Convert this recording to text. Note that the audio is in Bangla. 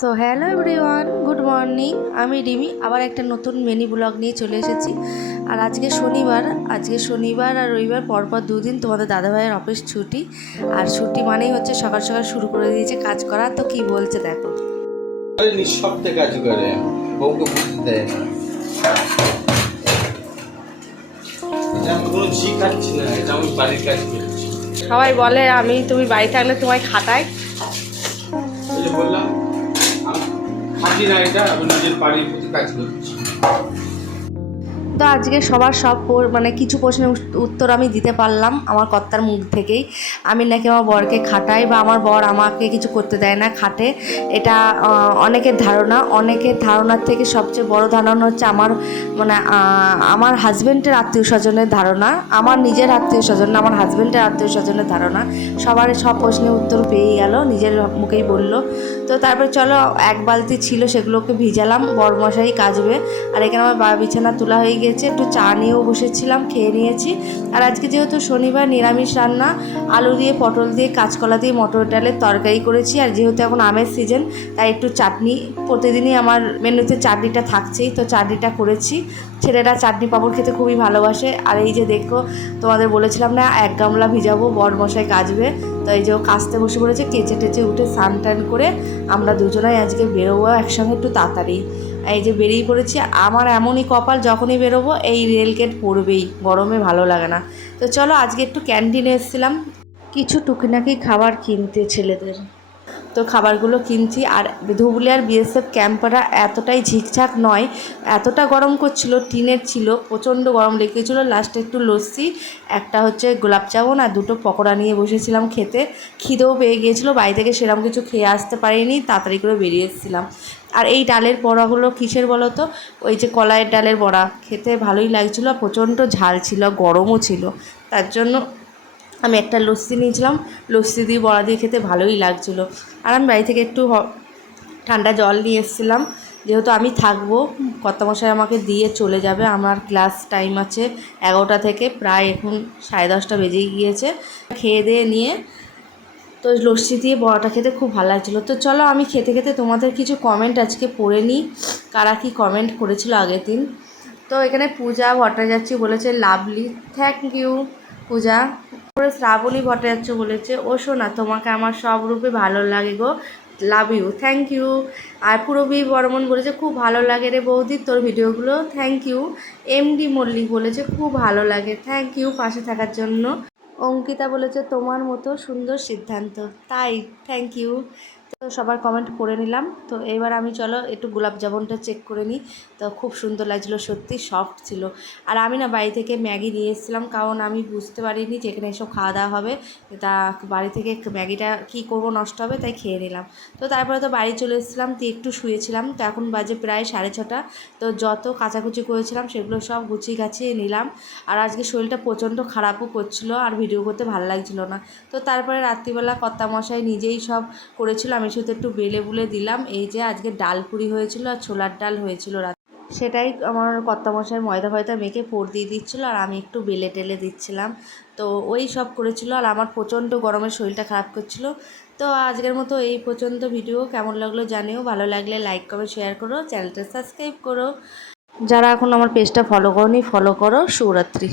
So hello everyone, good morning. আমি রিমি আবার একটা নতুন মিনি ব্লগ নিয়ে চলে এসেছি। আর আজকে শনিবার আর রবিবার পরপর দুদিন তোমাদের দাদাভাইয়ের অফিস ছুটি। আর ছুটি মানেই হচ্ছে সকাল সকাল শুরু করে দিয়েছে কাজ করা। তো কি বলছে দেখো। নিঃশব্দে কাজ করে, বউকে বুঝতে দেয় না। এটা আমি কোনো ঝি খাচ্ছি না, এটা আমি বাড়ির কাজ করছি। সবাই বলে তুমি বাড়ি থাকলে তোমায় খাটাই। ওই যে বললাম আমি খাটি না, এটা আমি নিজের বাড়ির প্রতি কাজ করছি। তো আজকে সবার সব মানে কিছু প্রশ্নের উত্তর আমি দিতে পারলাম আমার কর্তার মুখ থেকেই। আমি নাকি আমার বরকে খাটাই বা আমার বর আমাকে কিছু করতে দেয় না, খাটে। এটা অনেকের ধারণার থেকে সবচেয়ে বড় ধারণা হচ্ছে আমার হাজব্যান্ডের আত্মীয় স্বজনের ধারণা। আমার নিজের আত্মীয় স্বজন না, আমার হাজব্যান্ডের আত্মীয় স্বজনের ধারণা। সবার সব প্রশ্নের উত্তর পেয়ে গেল, নিজের মুখেই বলল। তো তারপরে চলো, এক বালতি ছিল সেগুলোকে ভিজালাম, বরমশাই কাচবে। আর এখানে আমার বিছানা তোলা হয়ে গেছে, একটু চা নিয়েও বসেছিলাম, খেয়ে নিয়েছি। আর আজকে যেহেতু শনিবার, নিরামিষ রান্না, আলু দিয়ে, পটল দিয়ে, কাঁচকলা দিয়ে মটর ডালের তরকারি করেছি। আর যেহেতু এখন আমের সিজন, তাই একটু চাটনি, প্রতিদিনই আমার মেনুতে চাটনিটা থাকছেই, তো চাটনিটা করেছি। ছেলেরা চাটনি পাঁপড় খেতে খুবই ভালোবাসে। আর এই যে দেখো, তোমাদের বলেছিলাম না এক গামলা ভিজাবো, বরমশাই কাচবে। তো এই যে ও কাচতে বসে পড়েছে, কেচে টেচে উঠে স্নান টান করে আমরা দুজনাই আজকে বেরোবো একসঙ্গে একটু তাড়াতাড়ি। এই যে বেরিয়ে পড়েছি। আমার এমনই কপাল, যখনই বেরোবো এই রেলগেট পড়বেই, গরমে ভালো লাগে না। তো চলো, আজকে একটু ক্যান্টিনে এসেছিলাম কিছু টুকিনাকি খাবার কিনতে ছেলেদের। তো খাবারগুলো কিনছি। আর ধুবুলিয়ার বিএসএফ ক্যাম্পটা এতটাই ঝিকঝাক নয়, এতটা গরম করছিল, টিনের ছিল, প্রচণ্ড গরম লেগেছিলো। লাস্টে একটু লস্যি, একটা হচ্ছে গোলাপ জামুন আর দুটো পকোড়া নিয়ে বসেছিলাম খেতে। খিদেও পেয়ে গিয়েছিলো, বাড়ি থেকে সেরকম কিছু খেয়ে আসতে পারিনি, তাড়াতাড়ি করে বেরিয়ে এসেছিলাম। আর এই ডালের বড়াগুলো কিসের বলো তো, ওই যে কলাইয়ের ডালের বড়া, খেতে ভালোই লাগছিলো, প্রচণ্ড ঝাল ছিল, গরমও ছিল। তার জন্য আমি একটা লস্যি নিয়েছিলাম, লস্যি দিয়ে বড়া দিয়ে খেতে ভালোই লাগছিলো। আর আমি বাড়ি থেকে একটু ঠান্ডা জল নিয়ে এসেছিলাম, যেহেতু আমি থাকবো, কর্তামশাই আমাকে দিয়ে চলে যাবে। আমার ক্লাস টাইম আছে 11টা থেকে, প্রায় এখন 10:30 বেজেই গিয়েছে। খেয়ে দিয়ে নিয়ে তো লস্যি দিয়ে বড়াটা খেতে খুব ভালো লাগছিলো। তো চলো, আমি খেতে খেতে তোমাদের কিছু কমেন্ট আজকে পড়ে নিই, কারা কী কমেন্ট করেছিল আগের দিন। তো এখানে পূজা ভট্টাচার্য বলেছে লাভলি, থ্যাংক ইউ পূজা। তারপরে শ্রাবণী ভট্টাচার্য বলেছে, ও শোনা, তোমাকে আমার সব রূপে ভালো লাগে গো, লাভ ইউ, থ্যাংক ইউ। আর পুরবী বর্মন বলেছে, খুব ভালো লাগে রে বৌদি তোর ভিডিওগুলো, থ্যাংক ইউ। এমডি মল্লিক বলেছে, খুব ভালো লাগে, থ্যাংক ইউ পাশে থাকার জন্য। অঙ্কিতা বলেছে, তোমার মতো সুন্দর সিদ্ধান্ত, তাই, থ্যাংক ইউ। তো সবার কমেন্ট পড়ে নিলাম। তো এবার আমি চলো একটু গোলাপ জামুনটা চেক করে নিই। তো খুব সুন্দর লাগছিলো, সত্যি সফট ছিল। আর আমি না বাড়ি থেকে ম্যাগি নিয়ে এসেছিলাম, কারণ আমি বুঝতে পারিনি যে এখানে এসব খাওয়া দাওয়া হবে। তা বাড়ি থেকে ম্যাগিটা কী করবো, নষ্ট হবে, তাই খেয়ে নিলাম। তো তারপরে তো বাড়ি চলে এসেছিলাম, তো একটু শুয়েছিলাম। তো এখন বাজে প্রায় 6:30। তো যত কাচাকুচি করেছিলাম সেগুলো সব গুছিয়ে গাছিয়ে নিলাম। আর আজকে শরীরটা প্রচণ্ড খারাপও করছিলো, আর ভিডিও করতে ভালো লাগছিলো না। তো তারপরে রাত্রিবেলা কর্তামশাই নিজেই সব করেছিল, আমি শুধু একটু বেলে বুলে দিলাম। এই যে আজকে ডাল পুরি হয়েছিল আর ছোলার ডাল হয়েছিল সেটাই আমার কর্তামশাই ময়দা ফয়দা মেখে পোর দিয়ে দিচ্ছিলো, আর আমি একটু বেলে টেলে দিচ্ছিলাম। তো ওই সব করেছিল। আর আমার প্রচণ্ড গরমের শরীরটা খারাপ করছিলো। তো আজকের মতো এই পর্যন্ত ভিডিও। কেমন লাগলো জানিও, ভালো লাগলে লাইক করো, শেয়ার করো, চ্যানেলটা সাবস্ক্রাইব করো। যারা এখন আমার পেজটা ফলো করোনি, ফলো করো। শুভরাত্রি।